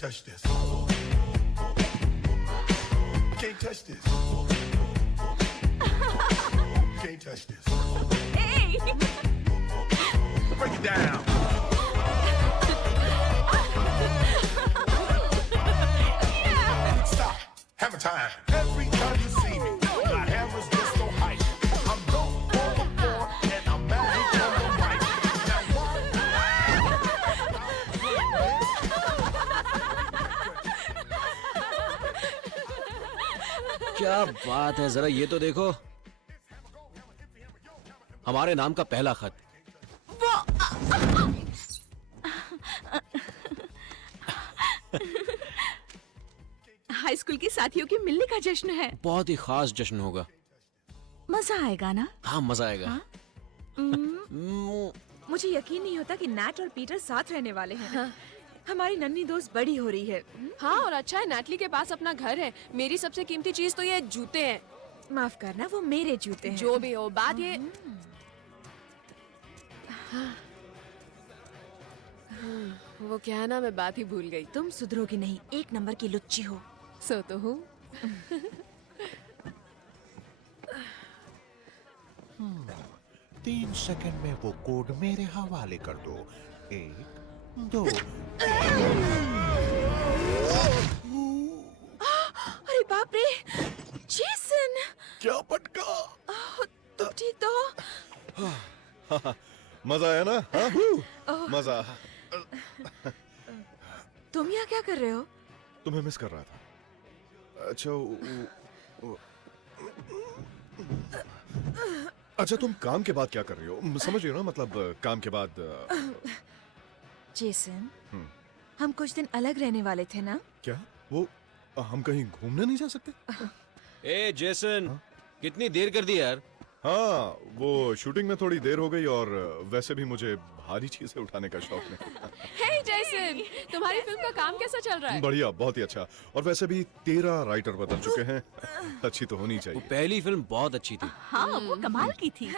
touch this. Can't touch this. Can't touch this. Hey! Break it down. Stop. Hammer time. Every time you see me, my hammer's just so hype. I'm dope on the floor and I'm magic on the mic. Now क्या बात है, जरा ये तो देखो, हमारे नाम का पहला खत। हाई स्कूल के साथियों के मिलने का जश्न है। बहुत ही खास जश्न होगा। मजा आएगा ना? हाँ, मजा आएगा। मुझे यकीन नहीं होता कि नैट और पीटर साथ रहने वाले हैं। हमारी नन्ही दोस्त बड़ी हो रही है। हाँ, और अच्छा है नैटली के पास अपना घर है। मेरी सबसे कीमती चीज तो ये जूते हैं। माफ करना, वो मेरे जूते हैं। जो भी हो, बात ये वो क्या है ना, मैं बात ही भूल गई। तुम सुधरोगी नहीं, एक नंबर की लुच्ची हो। सो तो हूँ। 3 सेकंड में वो कोड मेरे हवाले कर दो। 1, 2। अरे बाप रे, जेसन! क्या पटका? तुम ठीक तो? मजा आया ना? हाँ? मजा। तुम यहाँ क्या कर रहे हो? तुम्हें मिस कर रहा था। अच्छा अच्छा, तुम काम के बाद क्या कर रही हो? समझ रही हो ना, मतलब काम के बाद। जेसन, हम कुछ दिन अलग रहने वाले थे ना? क्या वो हम कहीं घूमने नहीं जा सकते? ए जेसन, कितनी देर कर दी यार? हाँ, वो शूटिंग में थोड़ी देर हो गई और वैसे भी मुझे भारी चीजें उठाने का शौक नहीं। हे जैसन, तुम्हारी फिल्म का काम कैसा चल रहा है? बढ़िया, बहुत ही अच्छा। और वैसे भी 13 राइटर बदल चुके हैं। अच्छी तो होनी वो चाहिए। पहली फिल्म बहुत अच्छी थी। हाँ, वो कमाल की थी।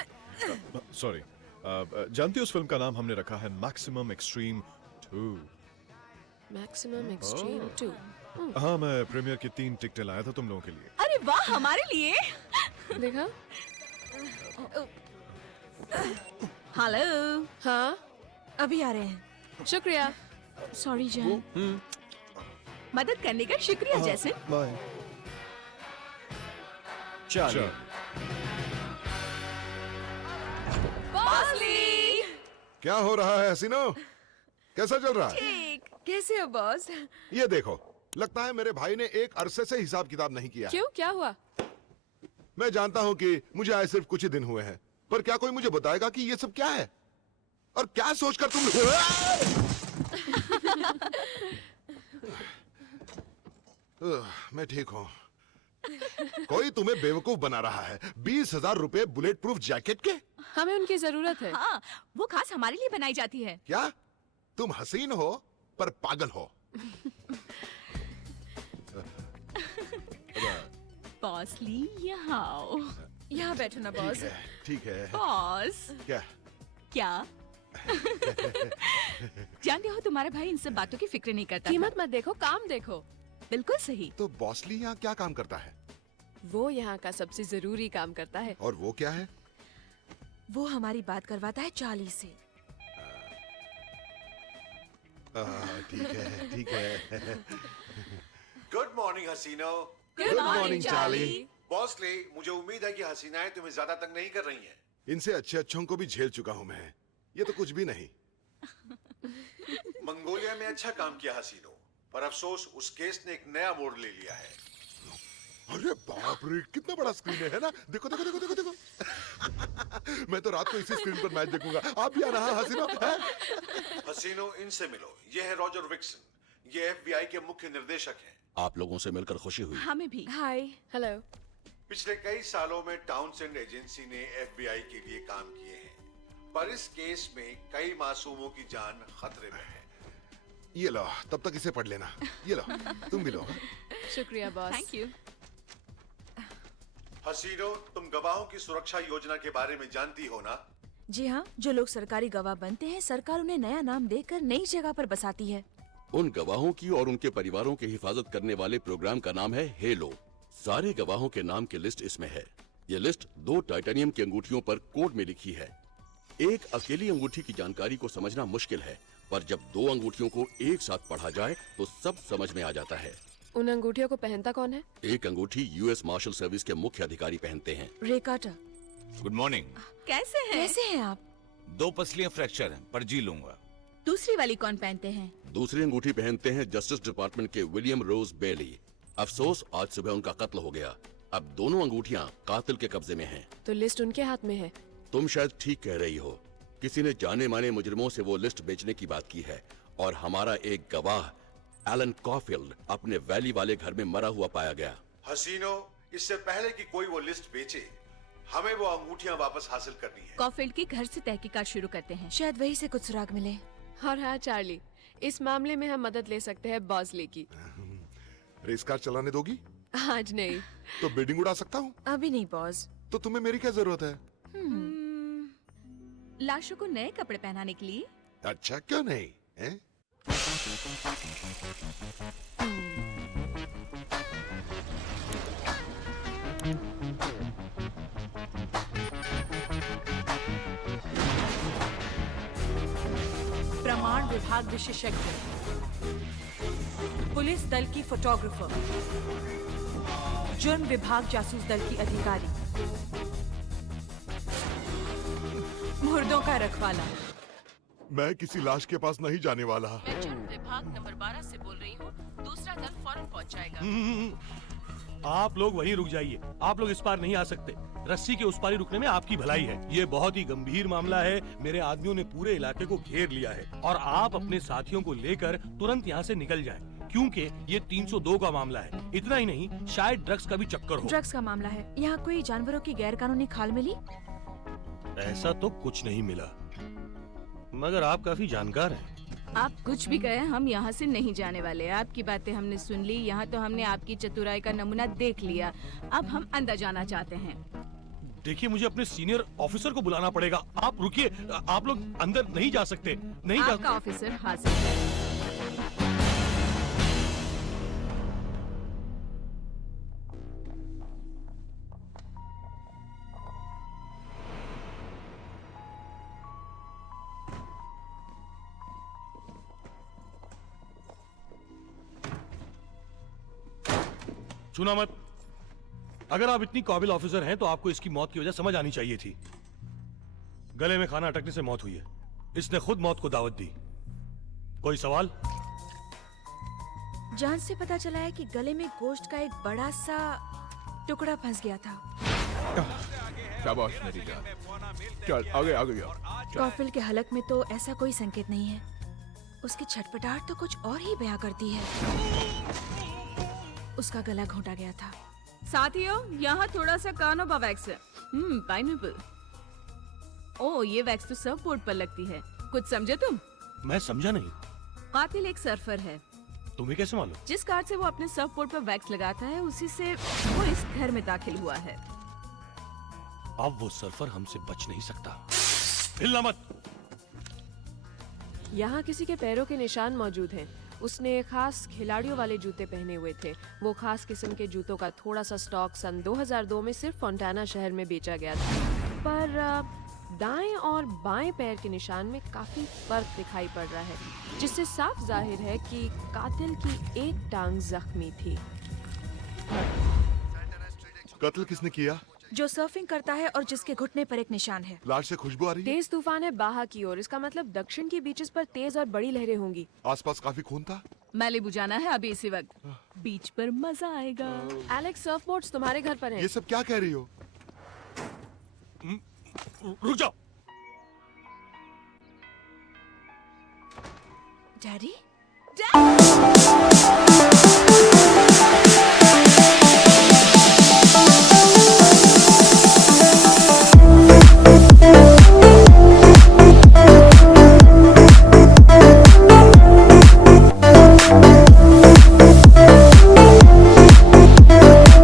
सॉरी, जानती हो उस फिल्म का नाम हमने रखा है मैक्सिमम एक्सट्रीम 2। Maximum extreme 2। हाँ, मैं प्रीमियर की 3 टिकटें लाया था तुम लोगों के लिए। अरे वाह, हमारे लिए। देखा? हेलो। हाँ, अभी आ रहे हैं। शुक्रिया। सॉरी जान। मदद करने का शुक्रिया जैसन। बाय। चल। बॉसली! क्या हो रहा है हसीनो? कैसा चल रहा है? ठीक। कैसे हो बॉस? ये देखो, लगता है मेरे भाई ने एक अरसे से हिसाब किताब नहीं किया। क्यों, क्या हुआ? मैं जानता हूँ कि मुझे आए सिर्फ कुछ ही दिन हुए हैं, पर क्या कोई मुझे बताएगा कि ये सब क्या है और क्या सोचकर तुम। मैं ठीक हूँ। कोई तुम्हें बेवकूफ बना रहा है। 20,000 रुपए बुलेट प्रूफ जैकेट के? हमें उनकी जरूरत है। हाँ, वो खास हमारे लिए बनाई जाती है। क्या तुम हसीन हो पर पागल हो? बॉसली, यहाँ आओ। यहाँ बैठो ना ठीक बॉस। है, ठीक है। बॉस। क्या? क्या? जानते हो, तुम्हारा भाई इन सब बातों की फिक्र नहीं करता। कीमत मत देखो, काम देखो। बिल्कुल सही। तो बॉसली यहाँ क्या काम करता है? वो यहाँ का सबसे जरूरी काम करता है। और वो क्या है? वो हमारी बात करवाता है चार्ली से। ठीक है, ठीक है। गुड मॉर्निंग हसीनो। Good morning Charlie. बॉसली, मुझे उम्मीद है कि हसीनाएं तुम्हें ज्यादा तंग नहीं कर रही हैं। इनसे अच्छे अच्छों को भी झेल चुका हूँ मैं। ये तो कुछ भी नहीं। मंगोलिया में अच्छा काम किया हसीनो, पर अफसोस उस केस ने एक नया मोड़ ले लिया है। अरे बाप रे, कितना बड़ा स्क्रीन है ना? देखो देखो देखो देखो देखो। मैं तो रात को इसी स्क्रीन पर मैच देखूंगा। आप भी आना हसीनो। हसीनो, इनसे मिलो। ये है रॉजर विक्सन। ये FBI के मुख्य निर्देशक हैं। आप लोगों से मिलकर खुशी हुई। हमें भी। हाय। हेलो। पिछले कई सालों में टाउनसेंड एजेंसी ने FBI के लिए काम किए हैं, पर इस केस में कई मासूमों की जान खतरे में है। ये लो, तब तक इसे पढ़ लेना। ये लो, तुम भी लो। शुक्रिया बॉस। Thank you. हसीनो, तुम गवाहों की सुरक्षा योजना के बारे में जानती हो ना? जी हाँ, जो लोग सरकारी गवाह बनते हैं, सरकार उन्हें नया नाम देकर नई जगह पर बसाती है। उन गवाहों की और उनके परिवारों की हिफाजत करने वाले प्रोग्राम का नाम है हेलो। सारे गवाहों के नाम की लिस्ट इसमें है। ये लिस्ट 2 टाइटेनियम की अंगूठियों पर कोड में लिखी है। एक अकेली अंगूठी की जानकारी को समझना मुश्किल है, पर जब 2 अंगूठियों को एक साथ पढ़ा जाए तो सब समझ में आ जाता है। उन अंगूठियों को पहनता कौन है? एक अंगूठी यूएस मार्शल सर्विस के मुख्य अधिकारी पहनते हैं। रे कार्टर, गुड मॉर्निंग। कैसे हैं आप? 2 पसलियां फ्रैक्चर हैं, पर जी लूंगा। दूसरी वाली कौन पहनते हैं? दूसरी अंगूठी पहनते हैं जस्टिस डिपार्टमेंट के विलियम रोज बेली। अफसोस आज सुबह उनका कत्ल हो गया। अब दोनों अंगूठियां कातिल के कब्जे में हैं। तो लिस्ट उनके हाथ में है। तुम शायद ठीक कह रही हो। किसी ने जाने माने मुजरिमों से वो लिस्ट बेचने की बात की है और हमारा एक गवाह एलन कॉफील्ड अपने वैली वाले घर में मरा हुआ पाया गया। हसीनो, इससे पहले कि कोई वो लिस्ट बेचे, हमें वो अंगूठियां वापस हासिल करनी है। कॉफील्ड के घर से तहकीकात शुरू करते हैं। शायद वहीं से कुछ सुराग मिले। और हाँ चार्ली, इस मामले में हम मदद ले सकते हैं बॉसली की। रेस कार चलाने दोगी? आज नहीं। तो बिल्डिंग उड़ा सकता हूँ। अभी नहीं बॉस। तो तुम्हें मेरी क्या जरूरत है? लाशों को नए कपड़े पहनाने के लिए। अच्छा, क्यों नहीं है? प्रमाण विभाग विशेषज्ञ, पुलिस दल की फोटोग्राफर, जुर्म विभाग जासूस दल की अधिकारी, मुर्दों का रखवाला। मैं किसी लाश के पास नहीं जाने वाला। मैं जुर्म विभाग नंबर 12 से बोल रही हूँ। दूसरा दल फौरन पहुँच जाएगा। आप लोग वहीं रुक जाइए। आप लोग इस पार नहीं आ सकते। रस्सी के उस पारी रुकने में आपकी भलाई है। ये बहुत ही गंभीर मामला है। मेरे आदमियों ने पूरे इलाके को घेर लिया है और आप अपने साथियों को लेकर तुरंत यहाँ से निकल जाएं, क्योंकि ये 302 का मामला है। इतना ही नहीं, शायद ड्रग्स का भी चक्कर हो। ड्रग्स का मामला है। यहाँ कोई जानवरों की गैर कानूनी खाल मिली? ऐसा तो कुछ नहीं मिला, मगर आप काफी जानकार हैं। आप कुछ भी कहें, हम यहाँ से नहीं जाने वाले। आपकी बातें हमने सुन ली। यहाँ तो हमने आपकी चतुराई का नमूना देख लिया। अब हम अंदर जाना चाहते हैं। देखिए, मुझे अपने सीनियर ऑफिसर को बुलाना पड़ेगा। आप रुकिए, आप लोग अंदर नहीं जा सकते। नहीं जा आपका ऑफिसर हाजिर है। सुना मत। अगर आप इतनी काबिल ऑफिसर हैं तो आपको इसकी मौत की वजह समझ आनी चाहिए थी। गले में खाना अटकने से मौत हुई है। इसने खुद मौत को दावत दी। कोई सवाल? जांच से पता चला है कि गले में गोश्त का एक बड़ा सा टुकड़ा फंस गया था। शाबाश मेरी जान। चल आगे आगे जाओ। कॉफिल के हलक में तो ऐसा कोई संकेत नहीं है। उसकी छटपटाहट तो कुछ और ही बयां करती है। उसका गला घोंटा गया था। साथियों, यहाँ थोड़ा सा कानोबा वैक्स है। पाइनएप्पल। ओह, ये वैक्स तो सर्फ बोर्ड पर लगती है। कुछ समझे तुम? मैं समझा नहीं। कातिल एक सर्फर है। तुम्हें कैसे मालूम? जिस कार से वो अपने सर्फ बोर्ड पर वैक्स लगाता है, उसी से वो इस घर में दाखिल हुआ है। अब वो सर्फर हमसे बच नहीं सकता। हिलना मत। यहाँ किसी के पैरों के निशान मौजूद हैं। उसने खास खिलाड़ियों वाले जूते पहने हुए थे। वो खास किस्म के जूतों का थोड़ा सा स्टॉक सन 2002 में सिर्फ फोंटाना शहर में बेचा गया था। पर दाएं और बाएं पैर के निशान में काफी फर्क दिखाई पड़ रहा है, जिससे साफ जाहिर है कि कातिल की एक टांग जख्मी थी। कत्ल किसने किया? जो सर्फिंग करता है और जिसके घुटने पर एक निशान है। लाश से खुशबू आ रही है। तेज तूफान है बाहा की ओर। इसका मतलब दक्षिण की बीचेस पर तेज और बड़ी लहरें होंगी। आसपास काफी खून था। मैलिबू जाना है अभी इसी वक्त। बीच पर मजा आएगा। एलेक्स, सर्फबोर्ड्स तुम्हारे घर पर हैं। ये सब क्या कह रही हो? रुक जाओ। डैडी?